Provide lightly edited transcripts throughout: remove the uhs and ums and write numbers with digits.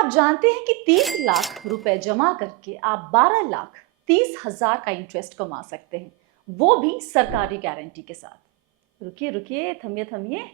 आप जानते हैं कि 30 लाख रुपए जमा करके आप 12,30,000 का इंटरेस्ट कमा सकते हैं, वो भी सरकारी गारंटी के साथ। रुकिए रुकिए, थमिए थमिए।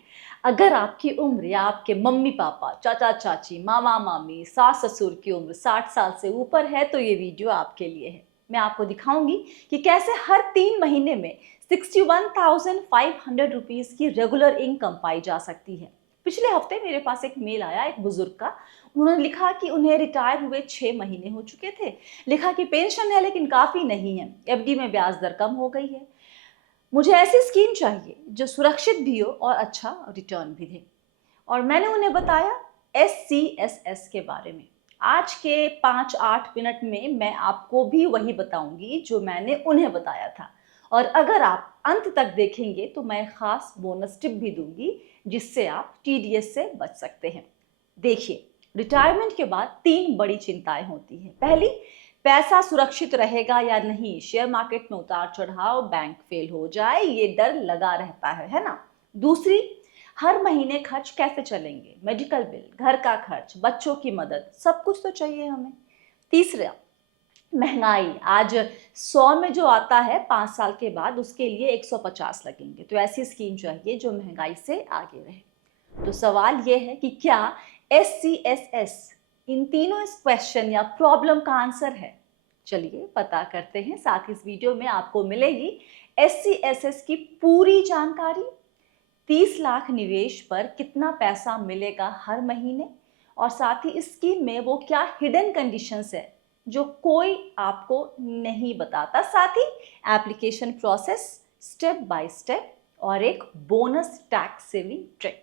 अगर आपकी उम्र या आपके मम्मी पापा, चाचा चाची, मामा मामी, सास ससुर की उम्र 60 साल से ऊपर है तो ये वीडियो आपके लिए है। मैं आपको दिखाऊंगी कि कैसे हर 3 महीने में 61,500 रुपीज की रेगुलर इनकम पाई जा सकती है। पिछले हफ्ते मेरे पास एक मेल आया एक बुजुर्ग का। उन्होंने लिखा कि उन्हें रिटायर हुए 6 महीने हो चुके थे। लिखा कि पेंशन है लेकिन काफी नहीं है, एफडी में ब्याज दर कम हो गई है। मुझे ऐसी स्कीम चाहिए जो सुरक्षित भी हो और अच्छा रिटर्न भी दे। और मैंने उन्हें बताया SCSS के बारे में। आज के 5-8 मिनट में मैं आपको भी वही बताऊंगी जो मैंने उन्हें बताया था। और अगर आप अंत तक देखेंगे तो मैं खास बोनस टिप भी दूंगी जिससे आप TDS से बच सकते हैं। देखिए, रिटायरमेंट के बाद 3 बड़ी चिंताएं होती हैं। पहली, पैसा सुरक्षित रहेगा या नहीं, शेयर मार्केट में उतार चढ़ाव, बैंक फेल हो जाए, ये डर लगा रहता है ना। दूसरी, हर महीने खर्च कैसे चलेंगे, मेडिकल बिल, घर का खर्च, बच्चों की मदद, सब कुछ तो चाहिए हमें। तीसरा, महंगाई, आज 100 में जो आता है 5 साल के बाद उसके लिए 150 लगेंगे। तो ऐसी स्कीम चाहिए जो महंगाई से आगे रहे। तो सवाल ये है कि क्या SCSS इन तीनों इस क्वेश्चन या प्रॉब्लम का आंसर है? चलिए पता करते हैं। साथ ही इस वीडियो में आपको मिलेगी SCSS की पूरी जानकारी, 30 लाख निवेश पर कितना पैसा मिलेगा हर महीने, और साथ ही इस स्कीम में वो क्या हिडन कंडीशंस है जो कोई आपको नहीं बताता। साथ ही application process step by step और एक बोनस टैक्स सेविंग ट्रिक।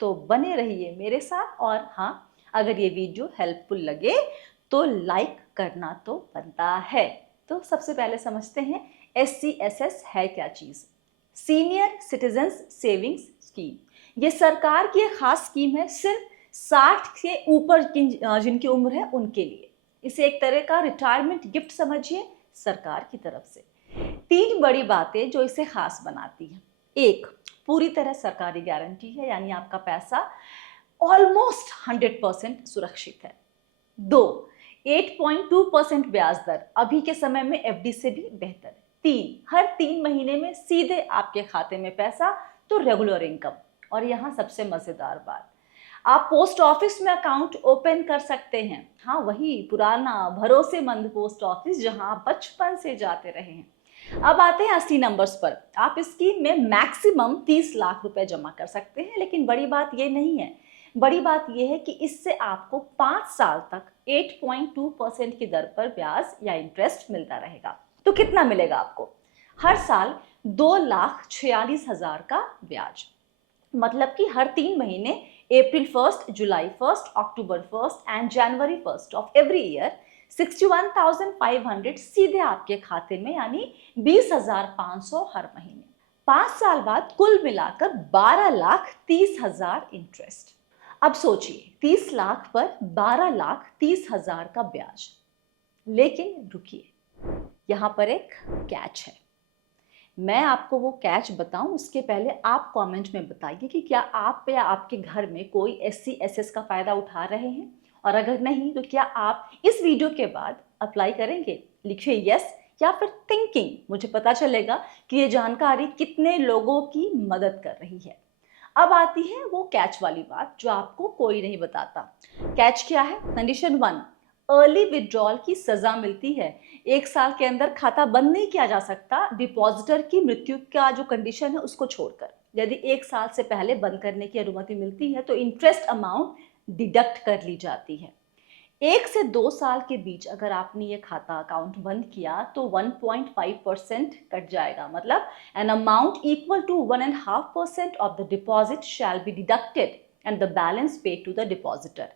तो बने रहिए मेरे साथ। और हाँ, अगर ये वीडियो हेल्पफुल लगे तो लाइक करना तो बनता है। तो सबसे पहले समझते हैं SCSS है क्या चीज़। सीनियर सिटीजन सेविंग्स स्कीम, ये सरकार की एक खास स्कीम है, सिर्फ 60 से ऊपर जिनकी उम्र है उनके लिए। इसे एक तरह का रिटायरमेंट गिफ्ट समझिए सरकार की तरफ से। 3 बड़ी बातें जो इसे खास बनाती हैं। एक, पूरी तरह सरकारी गारंटी है, यानी आपका पैसा ऑलमोस्ट 100% सुरक्षित है। 2, 8.2% ब्याज दर, अभी के समय में FD से भी बेहतर है। 3, हर 3 महीने में सीधे आपके खाते में पैसा, तो रेगुलर इनकम। और यहाँ सबसे मजेदार बात, आप पोस्ट ऑफिस में अकाउंट ओपन कर सकते हैं। हाँ, वही पुराना भरोसेमंद पोस्ट ऑफिस जहां आप बचपन से जाते रहे हैं। अब आते हैं असली नंबर्स पर। आप इस स्कीम में मैक्सिमम 30 लाख रुपए जमा कर सकते हैं, लेकिन बड़ी बात ये नहीं है। बड़ी बात यह है कि इससे आपको 5 साल तक 8.2% की दर पर ब्याज या इंटरेस्ट मिलता रहेगा। तो कितना मिलेगा आपको? हर साल 2,46,000 का ब्याज। मतलब कि हर 3 महीने, अप्रैल 1, जुलाई 1, अक्टूबर 1 and January 1 of every year 61,500 सीधे आपके खाते में, यानी 20,500 हर महीने। 5 साल बाद कुल मिलाकर 12,30,000 इंटरेस्ट। अब सोचिए, 30 लाख पर 12,30,000 का ब्याज। लेकिन रुकिए, यहां पर एक कैच है। मैं आपको वो कैच बताऊं उसके पहले आप कमेंट में बताइए कि क्या आप या आपके घर में कोई SCSS का फायदा उठा रहे हैं, और अगर नहीं तो क्या आप इस वीडियो के बाद अप्लाई करेंगे? लिखिए यस या फिर थिंकिंग, मुझे पता चलेगा कि ये जानकारी कितने लोगों की मदद कर रही है। अब आती है वो कैच वाली बात जो आपको कोई नहीं बताता। कैच क्या है? कंडीशन 1, अर्ली विड्रॉल की सजा मिलती है। 1 साल के अंदर खाता बंद नहीं किया जा सकता, डिपॉजिटर की मृत्यु का जो कंडीशन है उसको छोड़कर। यदि 1 साल से पहले बंद करने की अनुमति मिलती है तो इंटरेस्ट अमाउंट डिडक्ट कर ली जाती है। 1 से 2 साल के बीच अगर आपने ये खाता अकाउंट बंद किया तो 1.5% कट जाएगा। मतलब an amount equal to 1.5% of the deposit shall be deducted and the balance paid to the depositor.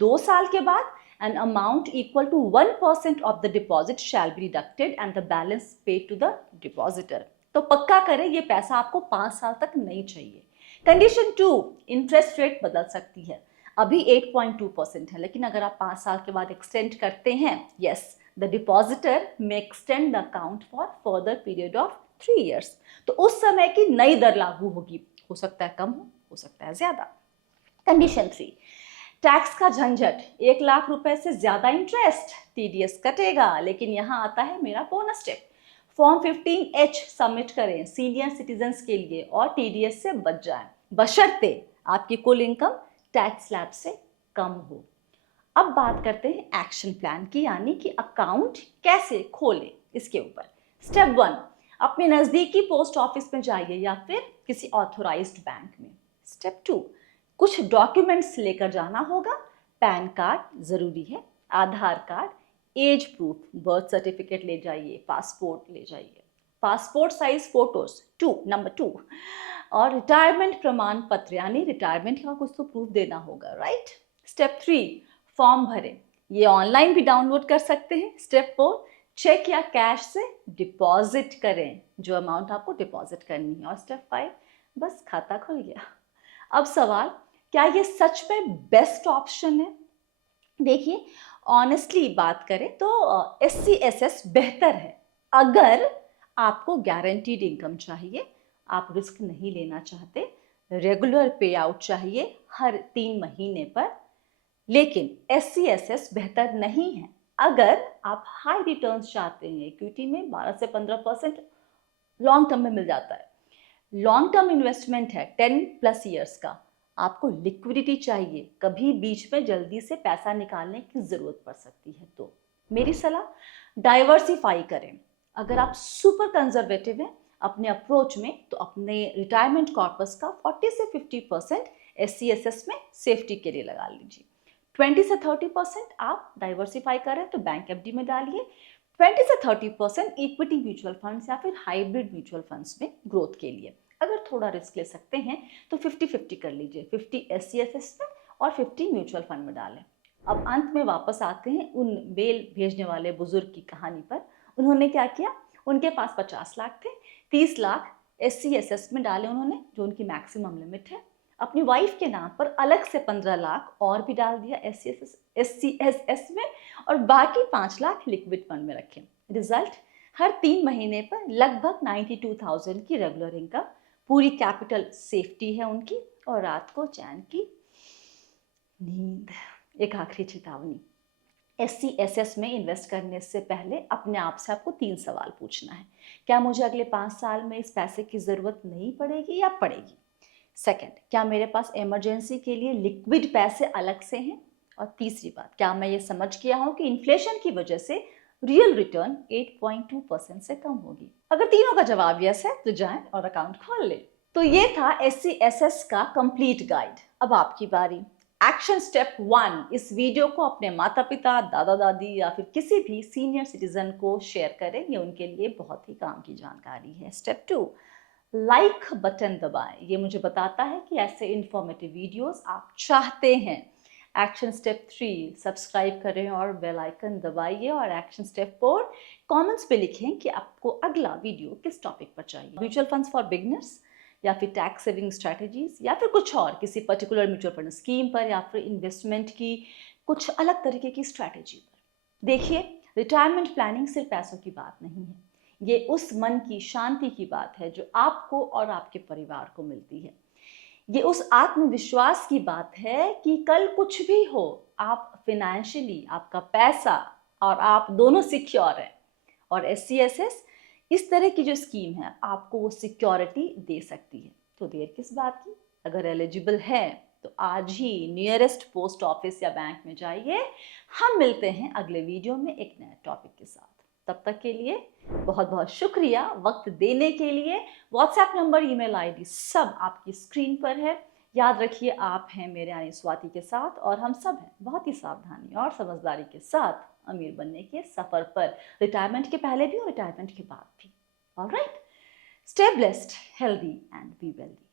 2 साल के बाद an amount equal to 1% of the deposit shall be deducted and the balance paid to the depositor. तो पक्का करें ये पैसा आपको 5 साल तक नहीं चाहिए। कंडीशन 2, इंटरेस्ट रेट बदल सकती है। अभी 8.2% है, लेकिन अगर आप 5 साल के बाद एक्सटेंड करते हैं, यस, द डिपॉजिटर में extend the account for further period of 3 years। तो उस समय की नई दर लागू होगी। हो सकता है कम हो सकता है ज्यादा। कंडीशन 3, टैक्स का झंझट, 1 लाख रुपए से ज्यादा इंटरेस्ट, टीडीएस कटेगा। लेकिन यहाँ आता है मेरा bonus tip, form 15H submit करें सीनियर सिटीजन्स के लिए और टीडीएस से बच जाएं, बशर्ते आपकी कुल इनकम टैक्स स्लैब से कम हो। अब बात करते हैं एक्शन प्लान की, यानी कि अकाउंट कैसे खोलें इसके ऊपर। स्टेप 1, अपने नज़दीकी पोस्ट ऑफिस में जाइए या फिर किसी ऑथोराइज्ड बैंक में। स्टेप 2, कुछ डॉक्यूमेंट्स लेकर जाना होगा। पैन कार्ड ज़रूरी है, Aadhaar card, age proof, birth certificate ले जाइए, पासपोर्ट ले जाइए, पासपोर्ट साइज फोटोज नंबर 2, और रिटायरमेंट प्रमाण पत्र, यानी रिटायरमेंट का कुछ तो प्रूफ देना होगा, राइट। स्टेप 3, फॉर्म भरें, ये ऑनलाइन भी डाउनलोड कर सकते हैं। स्टेप 4, चेक या कैश से डिपॉजिट करें जो अमाउंट आपको डिपॉजिट करनी है। और स्टेप 5, बस खाता खुल गया। अब सवाल, क्या ये सच में बेस्ट ऑप्शन है? देखिए, ऑनेस्टली बात करें तो SCSS बेहतर है अगर आपको गारंटीड इनकम चाहिए, आप रिस्क नहीं लेना चाहते, रेगुलर पे आउट चाहिए हर 3 महीने पर। लेकिन SCSS बेहतर नहीं है अगर आप हाई रिटर्न्स चाहते हैं। इक्विटी में 12 से 15% लॉन्ग टर्म में मिल जाता है। लॉन्ग टर्म इन्वेस्टमेंट है 10+ ईयर्स का, आपको लिक्विडिटी चाहिए, कभी बीच में जल्दी से पैसा निकालने की जरूरत पड़ सकती है। तो मेरी सलाह, डाइवर्सिफाई करें। अगर आप सुपर कंजर्वेटिव हैं अपने अप्रोच में तो अपने रिटायरमेंट कॉर्पस का 40 से 50% SCSS में सेफ्टी के लिए लगा लीजिए। 20 से 30% आप डाइवर्सिफाई करें तो बैंक FD में डालिए। 20 से 30% इक्विटी म्यूचुअल फंड्स या फिर हाइब्रिड म्यूचुअल फंड्स में ग्रोथ के लिए। अगर थोड़ा रिस्क ले सकते हैं तो 50-50 कर लीजिए, 50 SCSS में और 50 म्यूचुअल फंड में डालें। अब अंत में वापस आते हैं उन मेल भेजने वाले बुजुर्ग की कहानी पर। उन्होंने क्या किया, उनके पास 50 लाख थे, 30 लाख SCSS में डाले उन्होंने, जो उनकी मैक्सिमम लिमिट है। अपनी वाइफ के नाम पर अलग से 15 लाख और भी डाल दिया SCSS में, और बाकी 5 लाख लिक्विड फंड में रखे। रिजल्ट, हर 3 महीने पर लगभग 92,000 की रेगुलर इनकम, पूरी कैपिटल सेफ्टी है उनकी, और रात को चैन की नींद। एक आखिरी चेतावनी, SCSS में इन्वेस्ट करने से पहले अपने आप से आपको 3 सवाल पूछना है। क्या मुझे अगले 5 साल में इस पैसे की ज़रूरत नहीं पड़ेगी या पड़ेगी? सेकंड, क्या मेरे पास इमरजेंसी के लिए लिक्विड पैसे अलग से हैं? और तीसरी बात, क्या मैं ये समझ गया हूँ कि इन्फ्लेशन की वजह से रियल रिटर्न 8.2% से कम होगी? अगर तीनों का जवाब यस है तो जाएं और अकाउंट खोल लें। तो ये था SCSS का कंप्लीट गाइड। अब आपकी बारी। एक्शन स्टेप 1, इस वीडियो को अपने माता पिता, दादा दादी या फिर किसी भी सीनियर सिटीजन को शेयर करें, ये उनके लिए बहुत ही काम की जानकारी है। स्टेप 2, लाइक बटन दबाएं, ये मुझे बताता है कि ऐसे इंफॉर्मेटिव वीडियोस आप चाहते हैं। एक्शन स्टेप 3, सब्सक्राइब करें और बेल आइकन दबाइए। और एक्शन स्टेप 4, कमेंट्स पे लिखें कि आपको अगला वीडियो किस टॉपिक पर चाहिए। म्यूचुअल फंड्स फॉर बिगनर्स, या फिर टैक्स सेविंग स्ट्रैटेजीज, या फिर कुछ और किसी पर्टिकुलर म्यूचुअल फंड स्कीम पर, या फिर इन्वेस्टमेंट की कुछ अलग तरीके की स्ट्रैटेजी पर। देखिए, रिटायरमेंट प्लानिंग सिर्फ पैसों की बात नहीं है, ये उस मन की शांति की बात है जो आपको और आपके परिवार को मिलती है। ये उस आत्मविश्वास की बात है कि कल कुछ भी हो, आप फिनेंशियली, आपका पैसा और आप दोनों सिक्योर हैं। और SCSS इस तरह की जो स्कीम है आपको वो सिक्योरिटी दे सकती है। तो देर किस बात की, अगर एलिजिबल है तो आज ही नियरेस्ट पोस्ट ऑफिस या बैंक में जाइए। हम मिलते हैं अगले वीडियो में एक नए टॉपिक के साथ। तब तक के लिए बहुत बहुत शुक्रिया वक्त देने के लिए। व्हाट्सएप नंबर, ईमेल आईडी सब आपकी स्क्रीन पर है। याद रखिए, आप हैं मेरे यानी स्वाति के साथ, और हम सब हैं बहुत ही सावधानी और समझदारी के साथ अमीर बनने के सफर पर, रिटायरमेंट के पहले भी और रिटायरमेंट के बाद भी। Alright, stay blessed, healthy and be wealthy.